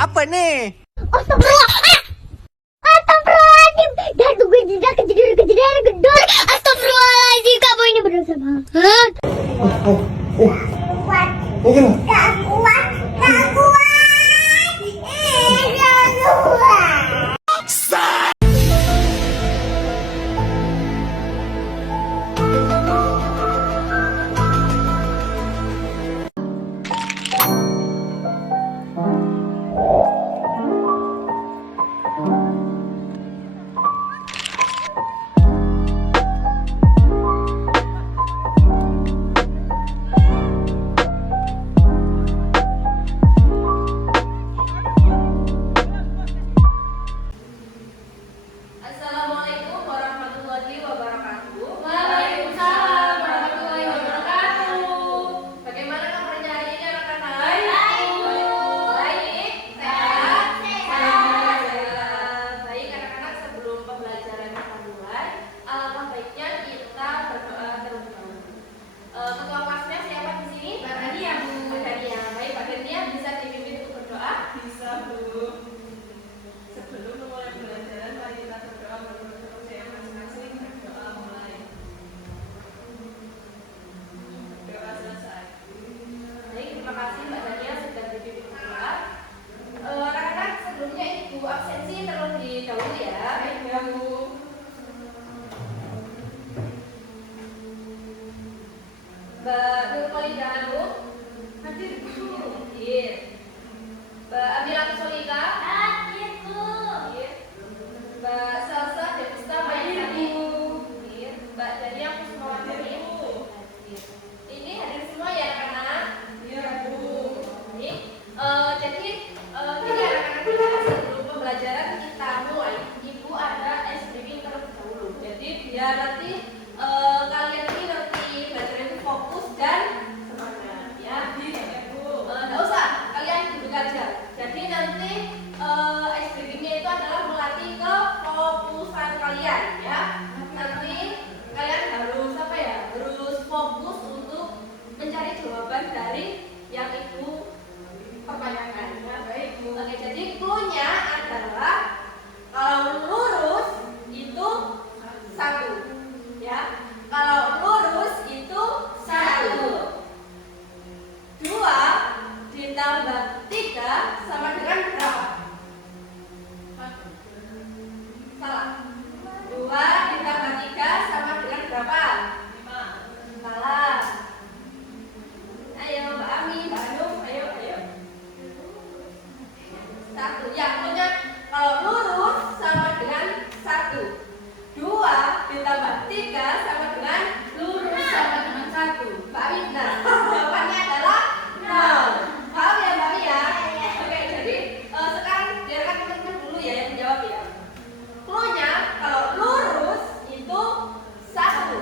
Apa nih? Astagfirullah. Astagfirullahaladzim. Dan gue tidak kejadian gedor. Astagfirullahaladzim. Kamu ini berdosa banget. Kuat. Gak kuat. Gak kuat. Assalamualaikum warahmatullahi wabarakatuh. Waalaikumsalam warahmatullahi wabarakatuh. Bagaimana kabarnya hari ini anak-anak? Baik. Sehat? Baik anak-anak, sebelum pembelajaran kita mulai, alangkah baiknya kita berdoa terlebih dahulu. Ketua kelasnya siapa di sini? Mbak Dania, Bu. Mbak Dania. Baik, Mbak Dania bisa dipimpin untuk berdoa? Bisa, Bu. Sebelum memulai pembelajaran, mari kita berdoa menurut percaya masing-masing. Berdoa mulai. Doa selesai. Baik, terima kasih Mbak Dania sudah dipimpin berdoa. Anak-anak, sebelumnya Ibu absensi terlebih dahulu ya. Baik, Bu. Mbak Nurkolida Hanum hadir, Bu. Hadir. Mbak Amira Solika hadir, Bu. Hadir. Mbak Salsa Depusta Mayani hadir. Mbak Dania Kusmawati hadir. Ini hadir semua ya anak-anak. Iya, Bu. Baik. Jadi gini anak-anak, kita sebelum pembelajaran kita mulai, Ibu ada ice breaking terlebih dahulu. Jadi biar nanti kalian ini nanti belajar itu fokus dan semangat ya. Bu. Nggak usah, kalian duduk aja. Jadi nanti ice breakingnya itu adalah melatih kefokusan kalian ya. Nanti kalian harus apa ya? Harus fokus untuk mencari jawaban dari yang Ibu pertanyakan. Ya, baik, Bu. Oke, jadi clue-nya adalah kalau lurus itu 1 ya. Kalau lurus itu 1. 2 ditambah 3 sama dengan berapa? Salah. 2 ditambah 3 sama dengan berapa? 5. Salah. Ayo Mbak Ami, Mbak Hanum, ayo. 1. Ya, pokoknya kalau lurus sama dengan 1. 2 ditambah 3 sama dengan lurus sama dengan 1. Mbak Ami benar. Jawabannya adalah 0. Paham ya Mbak Ami ya? Oke, jadi sekarang biarkan teman-teman dulu ya yang menjawab ya. Clue-nya kalau lurus itu 1.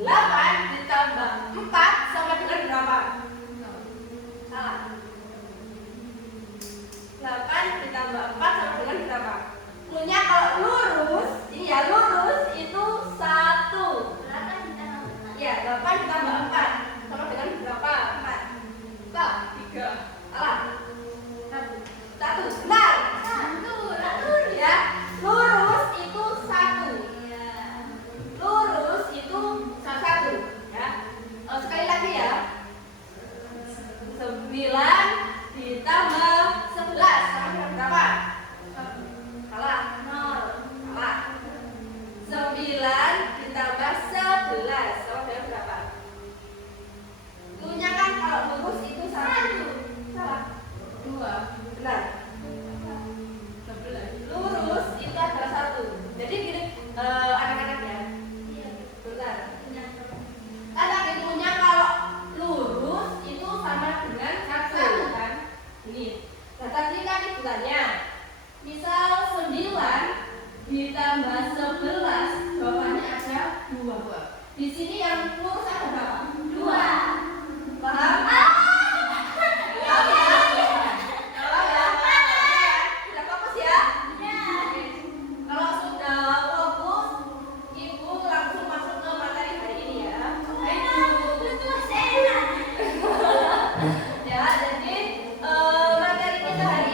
8 ditambah 4 sama dengan berapa? Salah. 8 ditambah 4 sama dengan berapa? Clue-nya kalau lurus, ini ya lurus itu 1. Ya, 8 ditambah 4 sama dengan berapa? 4. Salah. 3. Salah. 1. Benar. 1. Ya. Lurus itu 1. Lurus itu 1. Ya. Sekali lagi ya. 9 ditambah 11 sama dengan berapa? Salah. 0. Salah. 9 ditambah 11 sama dengan berapa? Clue-nya kan kalau lurus itu 1. Salah. 2. Benar. 11. Lurus itu adalah 1. Jadi gini anak-anak ya. Benar. Karena clue-nya kalau lurus itu sama dengan 1 kan? Ini. Nah, tadi kan hitungannya. Misal 9 ditambah 11 jawabannya ada 2. Di sini yang lurus ada berapa? 2. Paham? Paham ya? Paham ya? Sudah fokus ya? Kalau sudah fokus, Ibu langsung masuk ke materi hari ini ya. Ya, jadi materi kita hari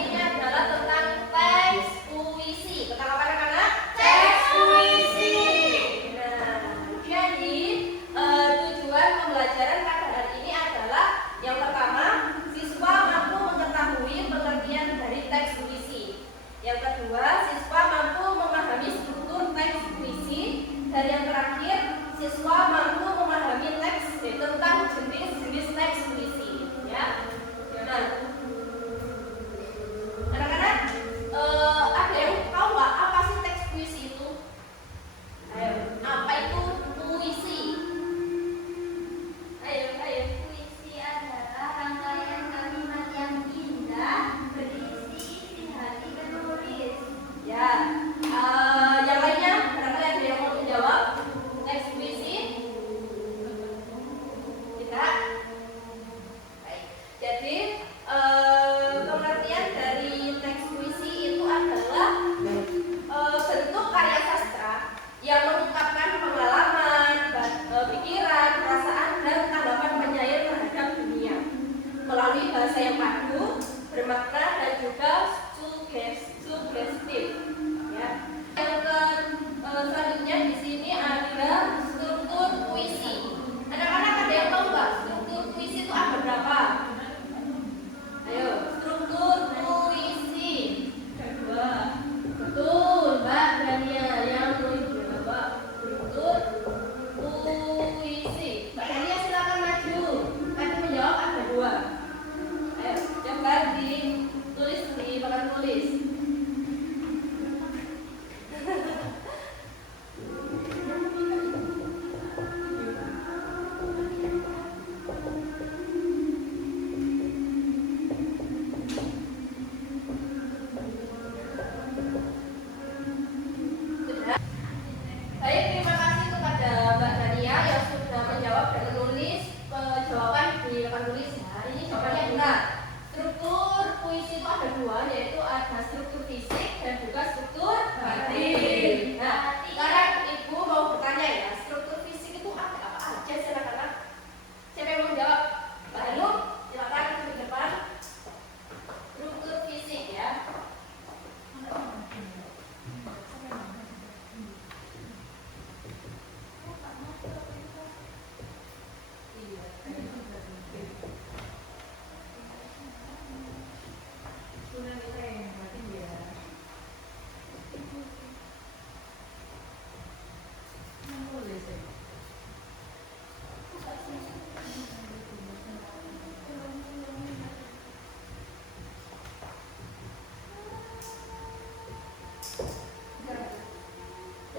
bermakna dan juga sugestif. Ya. Selanjutnya di sini ada struktur puisi. Anak-anak ada yang tahu nggak struktur puisi itu ada berapa? Ayo, struktur puisi. Kedua. Betul, Mbak Dania yang menjawab struktur puisi. Mbak Dania silakan maju. Tadi menjawab ada dua. Ayo, coba ditulis di papan tulis. Baik, terima kasih kepada Mbak Dania yang sudah menjawab dan menulis jawaban di papan tulis ya. Ini jawabannya benar. Struktur puisi itu ada dua, yaitu ada struktur fisik dan juga struktur batin. Nah, sekarang Ibu mau bertanya ya, struktur fisik itu ada apa aja sih anak-anak? Siapa yang mau jawab? Mbak Hanum, silakan ke depan. Struktur fisik ya.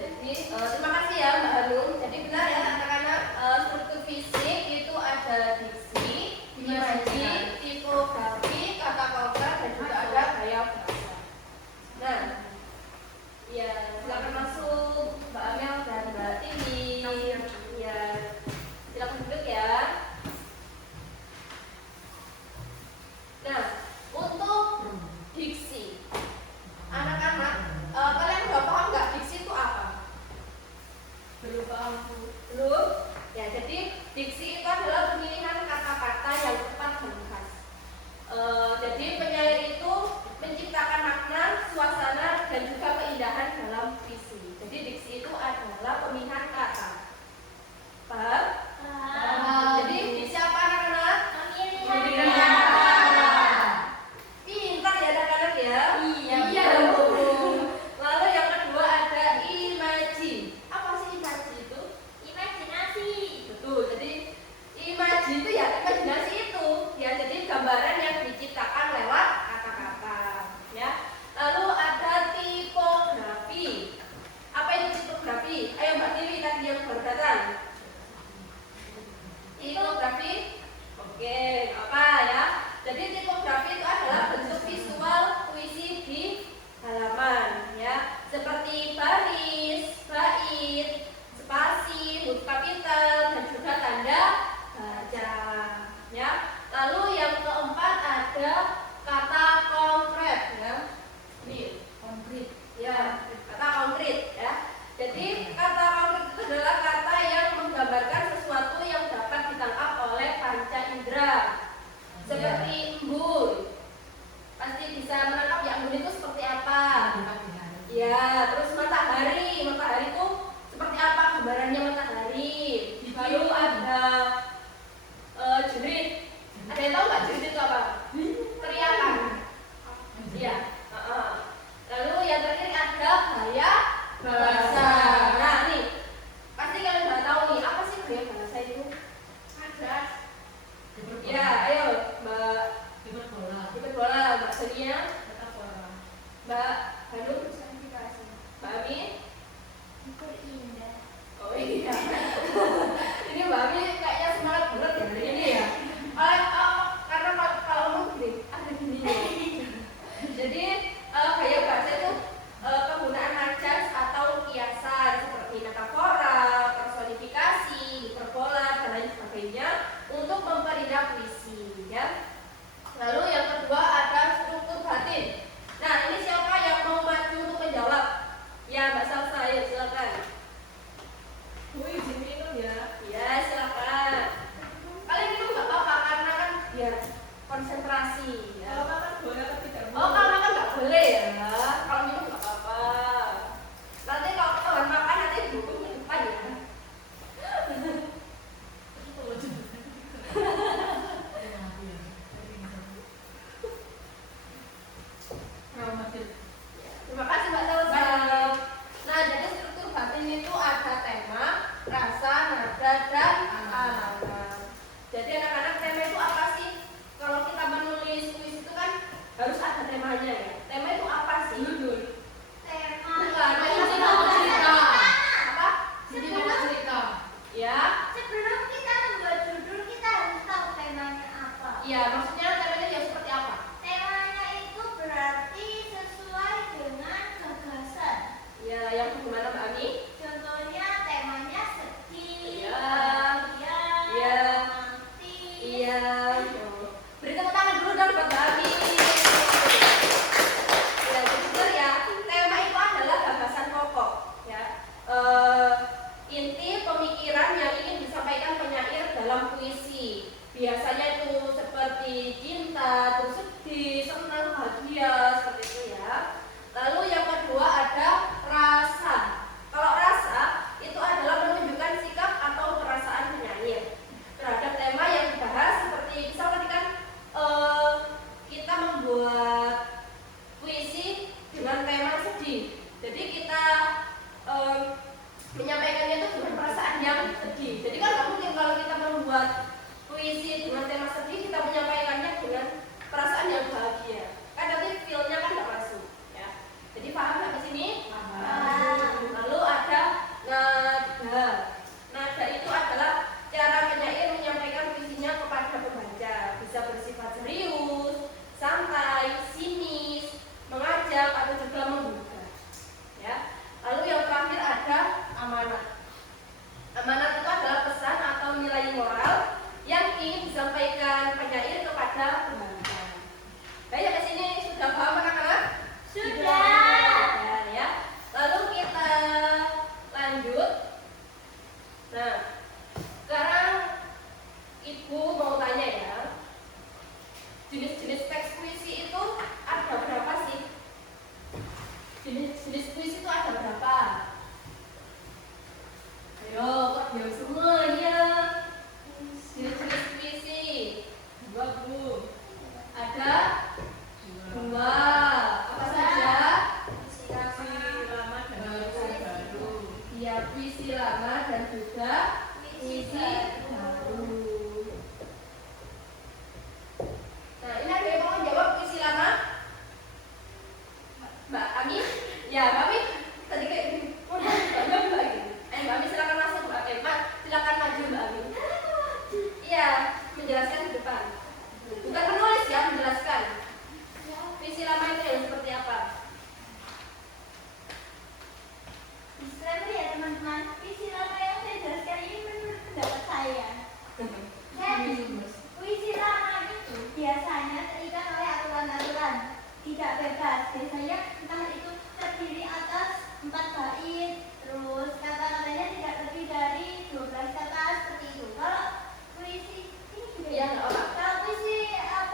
Jadi terima kasih ya Mbak Hanum. Jadi benar ya anak-anak, struktur fisik itu ada diksi, imaji, tipografi, kata konkret dan juga ada gaya bahasa. Nah, ya silakan masuk Mbak Amel dan Mbak Tini. Ya, silakan duduk ya. Nah, untuk diksi, anak-anak, kalian udah paham nggak diksi itu apa? Belum paham Bu. Belum? Ya, jadi diksi itu adalah pemilihan kata-kata yang tepat dan khas. Jadi penyair itu menciptakan makna, suasana, dan juga keindahan dalam puisi. Jadi diksi itu adalah pemilihan kata. Paham? Jadi diksi apa anak-anak? Pemilihan Pintar ya anak-anak ya? Iya. Lalu yang kedua ada imaji. Apa sih imaji itu? Imajinasi. Betul, jadi imaji itu ya imajinasi itu ya, jadi gambaran yang diciptakan lewat kata-kata ya. Lalu ada tipografi. Apa itu tipografi? Ayo Mbak Tiwi tadi yang baru datang. Tipografi, oke, apa ya? Jadi tipografi itu adalah bentuk visual puisi di halaman ya, seperti baris, bait, spasi, huruf kapital dan juga tanda baca ya. Lalu yang keempat ada kata konkret ya. Ini konkret ya, kata konkret ya. Jadi kata konkret itu adalah kata yang menggambarkan sesuatu yang dapat ditangkap oleh panca indera. Seperti embun. Pasti bisa menangkap ya, embun itu seperti apa? Ya, terus matahari. Matahari itu seperti apa gambarannya matahari? Lalu ada jerit. Ada yang tahu nggak jerit itu apa? Teriakan. Iya. Lalu yang terakhir ada gaya bahasa. Nah nih, pasti kalian udah tahu nih apa sih gaya bahasa itu? Ada. Ya, ayo Mbak. Ikut bola, Mbak Sonia. Mbak Hanum. Mbak Amin. Indah. Oh iya. Ini Mbak Amin kayaknya semangat banget ya hari ini ya. Karena kalau ngomong gini, ada gininya. Jadi gaya bahasa itu penggunaan majas atau kiasan seperti metafora, personifikasi, hiperbola dan lain sebagainya untuk memperindah puisi ya. Lalu yang kedua ada struktur batin. Nah ini siapa yang mau maju untuk menjawab? Ya Mbak Salsa, ayo silakan. Bu izin temanya ya. Tema itu apa sih? Judul. Tema. Bukan, tema Jadi itu mau cerita. apa? Jadi mau cerita. Ya. Sebelum kita membuat judul, kita harus tahu temanya apa. Iya, maksudnya temanya yang seperti apa? Temanya itu berarti sesuai dengan gagasan. Ya, yang bagaimana Mbak Ami? Contohnya temanya sedih, Iya. bahagia, Iya. romantis. Iya. Beri tepuk tangan dulu dong buat Mbak Ami. Ya, jadi benar ya. Tema itu adalah gagasan pokok, ya. Inti pemikiran yang ingin disampaikan penyair dalam puisi. Biasanya itu seperti cinta, terus sedih, senang, bahagia, seperti itu ya. Lalu yang kedua ada rasa. Kalau rasa itu adalah menunjukkan sikap atau perasaan penyair terhadap tema yang dibahas. Seperti misalkan kan kita membuat puisi dengan tema sedih. Jadi kita menyampaikannya itu dengan perasaan yang sedih. Jadi kan nggak mungkin kalau kita membuat puisi dengan tema sedih kita menyampaikannya dengan perasaan yang bahagia. Kan nanti feel-nya kan nggak masuk, ya. Jadi paham nggak di sini? Paham. Lalu ada nada. Nada itu adalah cara penyair menyampaikan puisinya kepada pembaca. Bisa bersifat serius, santai, sinis, mengajak atau juga menggugah. Ya. Lalu yang terakhir ada amanat. Amanat itu adalah pesan atau nilai moral yang ingin disampaikan penyair kepada pembaca. Baik, sampai sini sudah paham anak-anak? Sudah. Ya. Lalu kita lanjut. Nah, sekarang Ibu mau tanya ya. Jenis-jenis teks puisi itu ada berapa sih? Jenis puisi itu ada berapa? Ayo, kok jawab semua ya. Jenis-jenis puisi. Dua Bu. Ada dua. Apa saja? Puisi lama dan puisi baru. Ya, puisi lama dan juga puisi baru. Nah, ini ada yang mau menjawab puisi lama? Mbak Ami? Ya, Mbak Ami. Tadi kayak gini. Mbak lagi. Mbak Ami silakan masuk, Mbak Ami. Silakan maju, Mbak Ami. Iya, menjelaskan di depan. Bukan menulis ya, menjelaskan. Puisi lama itu yang seperti apa? Disclaimer ya teman-teman, puisi lama yang saya jelaskan ini menurut pendapat saya. Jadi, puisi lama itu biasanya terikat oleh aturan-aturan, tidak bebas. Biasanya entah itu terdiri atas 4 bait, terus kata-katanya tidak lebih dari 12 kata seperti itu. Kalau puisi ini juga Iya, nggak apa. kalau puisi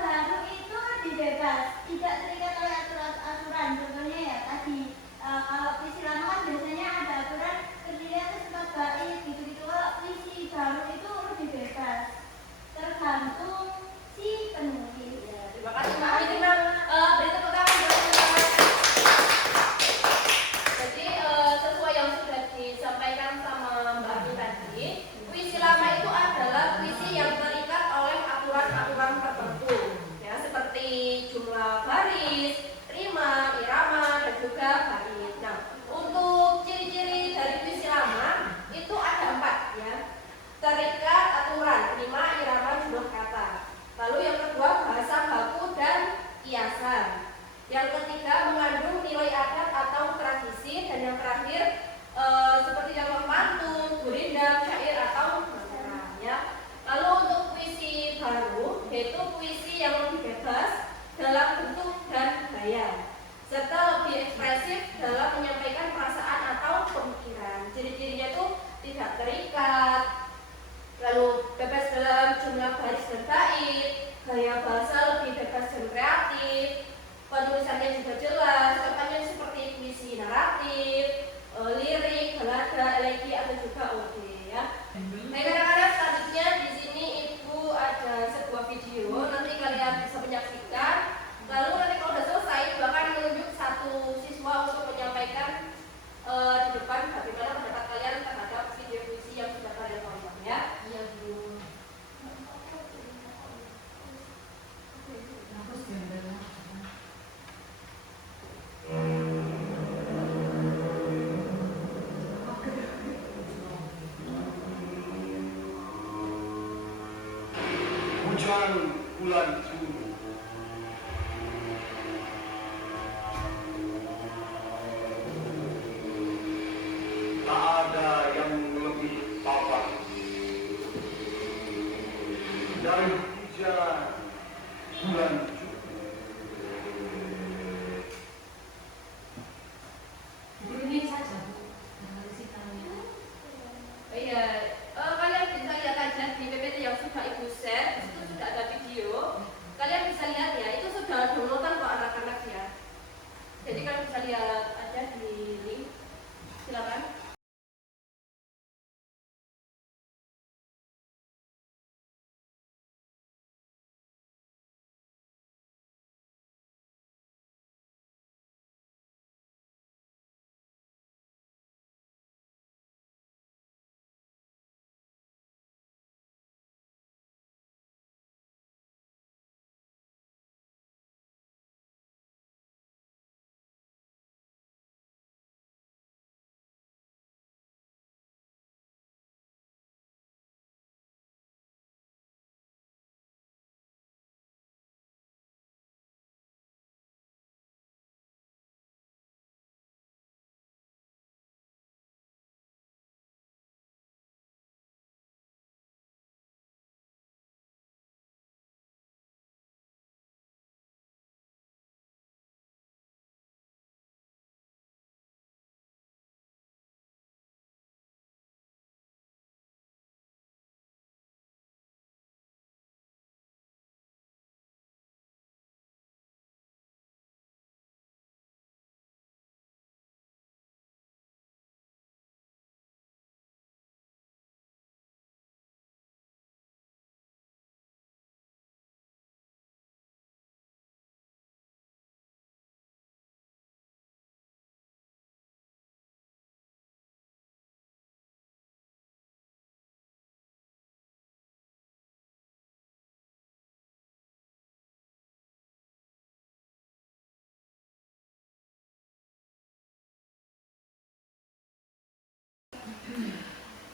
baru itu lebih bebas, tidak terikat oleh aturan-aturan. Contohnya ya tadi, kalau puisi lama kan biasanya ada aturan terdiri atas 4 bait gitu-gitu. Kalau puisi baru itu lebih bebas, tergantung si penulis. Ya, terima kasih Mbak Ami. Tenang, beri tepuk tangan buat teman-teman. Jadi sesuai yang sudah disampaikan sama Mbak Ami tadi, puisi lama itu adalah puisi yang terikat oleh aturan-aturan tertentu, ya, seperti jumlah baris, rima, irama, dan juga bait. Nah, untuk ciri-ciri dari puisi lama itu ada 4, ya. Terikat aturan, rima, irama, jumlah kata. Lalu yang kedua bahasa baku dan kiasan. Yang ketiga mengandung nilai adat atau tradisi, dan yang terakhir seperti contoh pantun, gurindam, syair atau naskah, ya. Lalu untuk puisi baru yaitu puisi yang lebih bebas dalam bentuk dan gaya, serta lebih ekspresif dalam menyampaikan perasaan atau pemikiran. Ciri-cirinya itu tidak terikat, lalu bebas dalam jumlah baris dan bait, gaya bahasa lebih bebas dan kreatif, penulisannya juga jelas. Contohnya seperti puisi naratif, lirik, balada, elegi atau juga ode, ya. Baik kadang-kadang selanjutnya di sini Ibu ada sebuah video, nanti kalian bisa menyaksikan. Lalu nanti kalau sudah selesai Ibu akan menjelang bulan Juni. Tak ada yang lebih papa dari 3 bulan Juni. Ini saja Bu. Dengan sitamnya. Iya, kalian bisa lihat aja di PPT yang sudah Ibu share, itu sudah ada video. Kalian bisa lihat ya, itu sudah downloadan kok anak-anak ya. Jadi kalian bisa lihat aja di link. Silakan.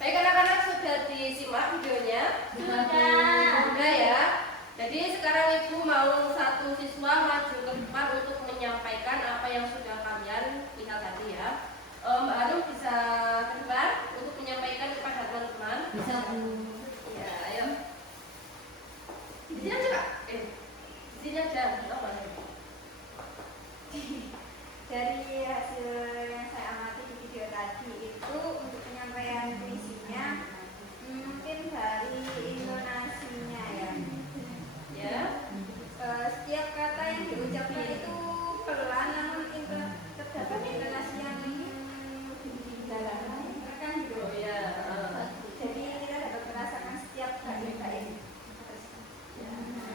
Baik anak-anak, sudah disimak videonya? Sudah ya. Jadi sekarang Ibu mau satu siswa maju ke depan untuk menyampaikan apa yang sudah kalian lihat tadi ya. Mbak Hanum bisa ke depan untuk menyampaikan kepada teman-teman. Bisa Bu. Ya, ayo. Di sini aja Kak. Di sini aja. Oh, Dari hasil yang saya amati di video tadi itu untuk penyampaian puisinya mungkin dari intonasinya ya. ya. Setiap kata yang diucapkan itu pelan namun terdapat intonasi yang dalam kan gitu. Oh ya. Jadi kita dapat merasakan setiap baik-baik.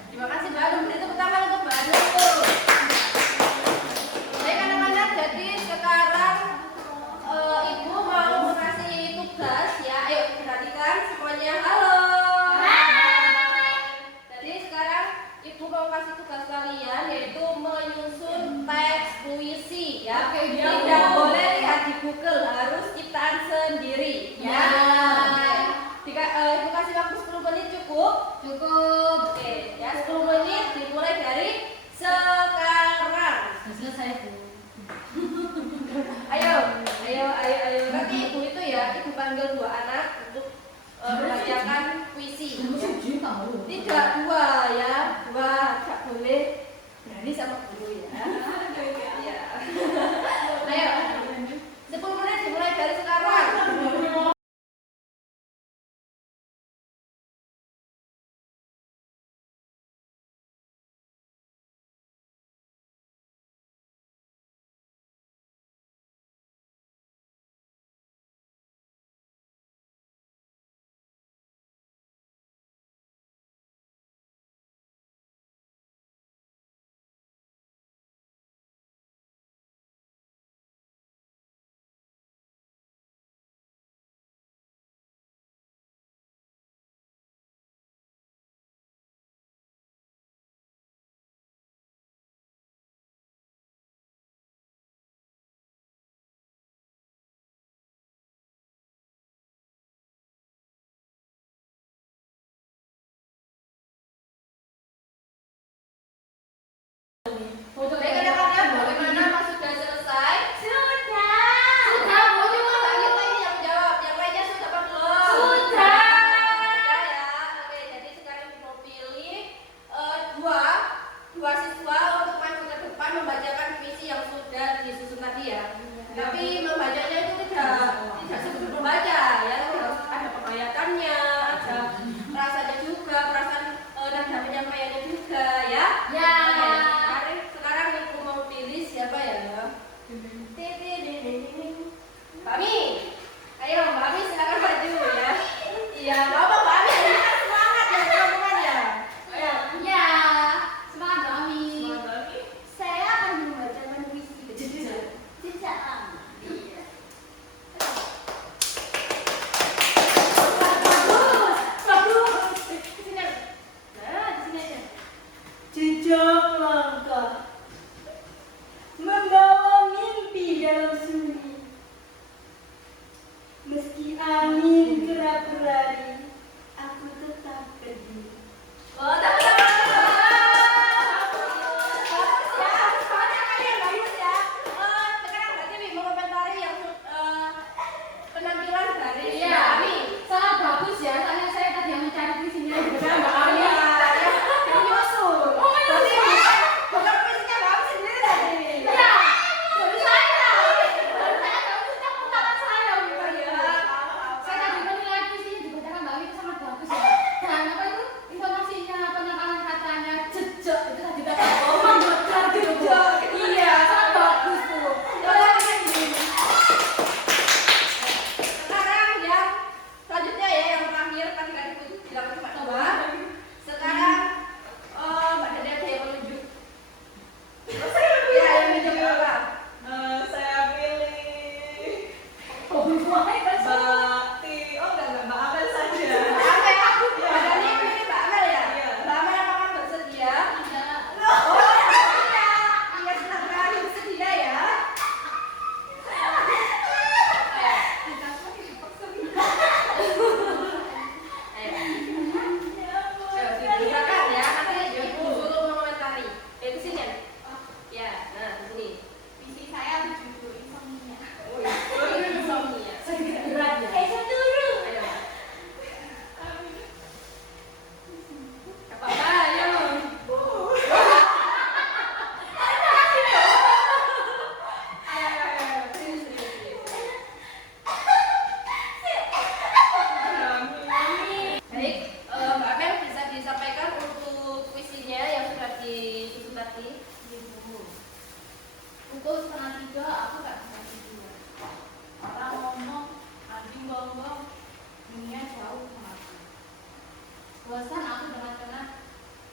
Terima kasih Mbak Hanum. Beri tepuk tangan untuk Mbak Hanum. Baik anak-anak, jadi sekarang puisi saya berjudul Insomnia. Oh ya, ini insomnia. Berat ya. Kayak dulu. Ayo. Apa ayo? Baik, Mbak Amel bisa disampaikan untuk puisinya yang sudah disusun tadi. Pukul 2:30 aku gak bisa tidur. Orang ngomong, anjing gonggong, dunia jauh sama aku. Bosan aku dengan tenang,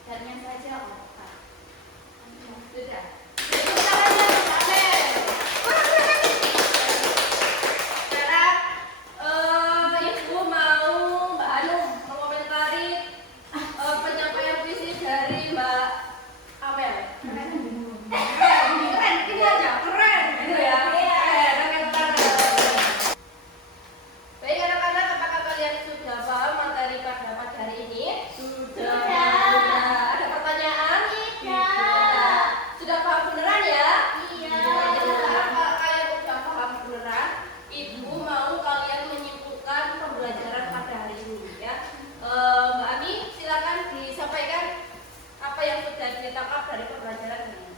dannya saja otak. Sudah. Tepuk tangannya untuk Mbak Amel. Sekarang Ibu mau Mbak Anum mengomentari penyampaian puisi dari Mbak Amel. Keren, ini aja keren gitu ya. Keren, keren banget. Baik anak-anak, apakah kalian sudah paham materi pada pagi hari ini? Sudah. Ada pertanyaan? Tidak. Sudah paham beneran ya? Iya. Jadi sekarang kalau kalian udah paham beneran, Ibu mau kalian menyimpulkan pembelajaran pada hari ini ya. Mbak Ami, silakan disampaikan apa yang sudah ditangkap dari pembelajaran hari ini.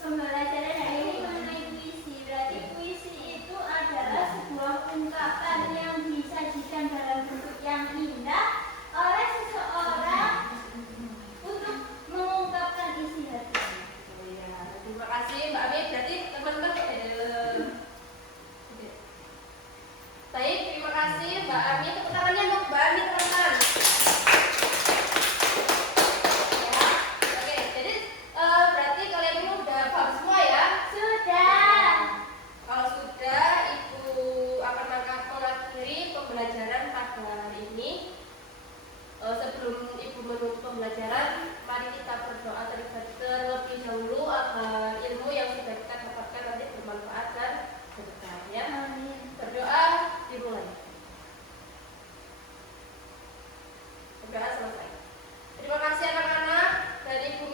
Pembelajaran hari ini mengenai puisi. Berarti puisi itu adalah sebuah ungkapan yang disajikan dalam bentuk yang indah oleh seseorang untuk mengungkapkan isi hatinya. Oh ya, terima kasih Mbak Ami. Berarti teman-teman Oke. Baik, terima kasih Mbak Ami. Tepuk tangannya untuk Mbak Ami teman-teman. Ya, oke. Jadi berarti kalian ini udah paham semua ya? Sudah. Kalau sudah, Ibu akan mengakhiri pembelajaran pada hari ini. Sebelum Ibu menutup pembelajaran, mari kita berdoa terlebih dahulu agar ilmu yang sudah kita dapatkan nanti bermanfaat dan berkah ya. Amin. Berdoa dimulai. Berdoa selesai. Terima kasih anak-anak. Dari Ibu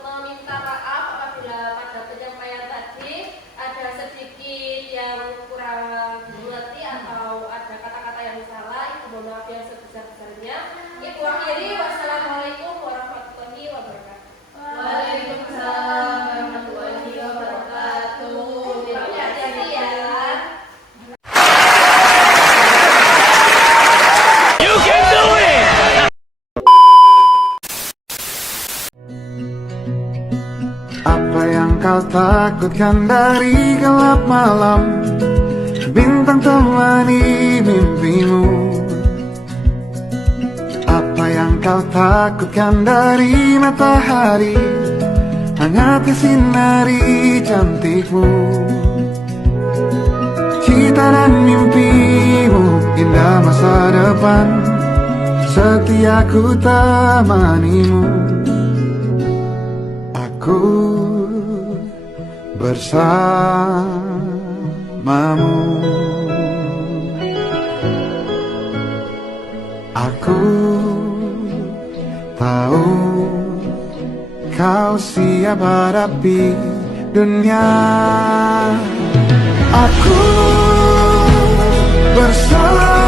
meminta maaf apabila pada penyampaian tadi ada sedikit yang kurang dimengerti atau ada kata-kata yang salah. Ibu mohon maaf yang sebesar-besarnya. Ibu akhiri, wassalamualaikum warahmatullahi wabarakatuh. Waalaikumsalam warahmatullahi wabarakatuh. Jadi hati-hati ya. Apa yang kau takutkan dari gelap malam? Bintang temani mimpimu. Apa yang kau takutkan dari matahari? Hangatnya sinari cantikmu. Cita dan mimpimu, indah masa depan. Setia ku temanimu. Aku bersamamu. Aku tahu kau siap hadapi dunia. Aku bersamamu.